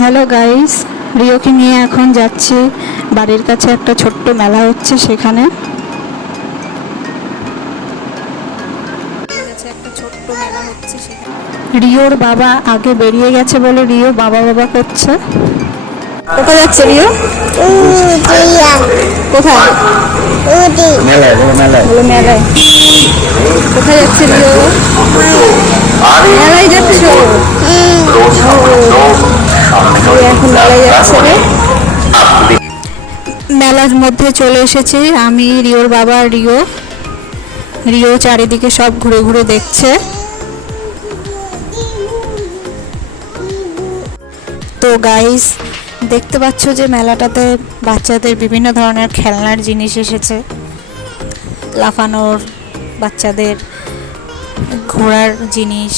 Hello guys, রিওকে নিয়ে এখন যাচ্ছি বাড়ির কাছে একটা ছোট্ট মেলা হচ্ছে সেখানে। রিওর বাবা আগে বেরিয়ে গেছে বলে রিও বাবা বাবা করছে। কোথায় যাচ্ছে রিও? কোথায়? মেলায়। মেলায় কোথায় যাচ্ছে রিও? মেলায় যাচ্ছ? এখন মেলায় যাচ্ছে রে। মেলার মধ্যে চলে এসেছি আমি, রিওর বাবা রিও চারিদিকে সব ঘুরে ঘুরে দেখছে। তো গাইস, দেখতে পাচ্ছ যে মেলাটাতে বাচ্চাদের বিভিন্ন ধরনের খেলনার জিনিস এসেছে, লাফানোর, বাচ্চাদের ঘোড়ার জিনিস।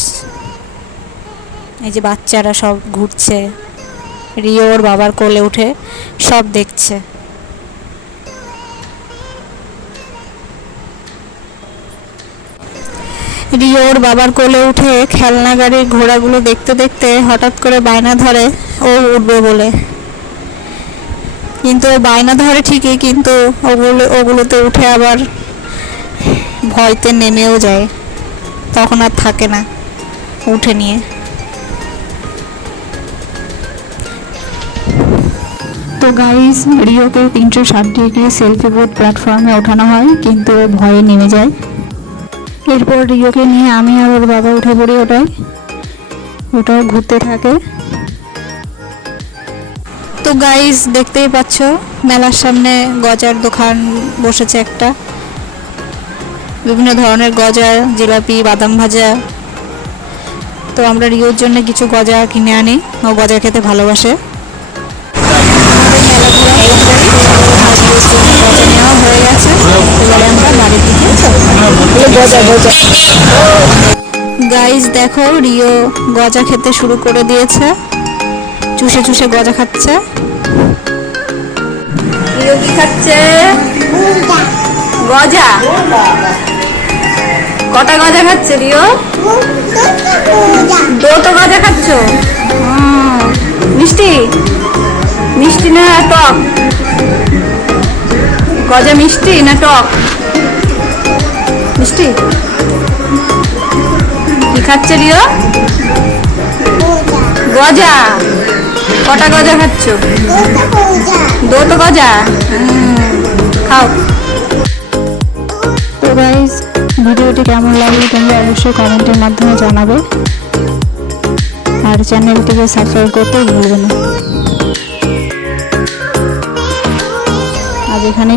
এই যে বাচ্চারা সব ঘুরছে, রিও ওর বাবার কোলে উঠে সব দেখছে। রিও ওর বাবার কোলে উঠে খেলনা গাড়ির ঘোড়াগুলো দেখতে দেখতে হঠাৎ করে বায়না ধরে ও উঠবে বলে। কিন্তু বায়না ধরে ঠিকই, কিন্তু ওগুলোতে উঠে আবার ভয়তে নেমেও যায়, তখন আর থাকে না উঠে নিয়ে। তো গাইস, রিওকে 360 ডিগ্রি সেলফি বোর্ড প্ল্যাটফর্মে ওঠানো হয়, কিন্তু ভয়ে নেমে যায়। এরপর রিওকে নিয়ে আমি আর ওর বাবা উঠে পড়ি ওটাও ঘুরতে থাকে। তো গাইস, দেখতেই পাচ্ছ মেলার সামনে গজার দোকান বসেছে একটা, বিভিন্ন ধরনের গজা, জিলাপি, বাদাম ভাজা। তো আমরা রিওর জন্য কিছু গজা কিনে আনি, ও গজা খেতে ভালোবাসে। গজা নেওয়া হয়ে গেছে, এবারে আমরা বাড়ির দিকে গাইস দেখো, রিও গজা খেতে শুরু করে দিয়েছে, চুষে চুষে গজা খাচ্ছে। রিও কি খাচ্ছে? গজা। কটা গজা খাচ্ছে রিও? দুটো গজা খাচ্ছ? মিষ্টি মিষ্টি না টক? গজা মিষ্টি না টক? মিষ্টি। কি খাচ্ছে রিও? গজা। কটা গজা খাচ্ছ? দুটো গজা। খাও। তো গাইস, ভিডিওটি কেমন লাগলো তোমরা অবশ্যই কমেন্টের মাধ্যমে জানাবে, আর চ্যানেলটিকে সাবস্ক্রাইব করতে ভুলবে না। আজ এখানে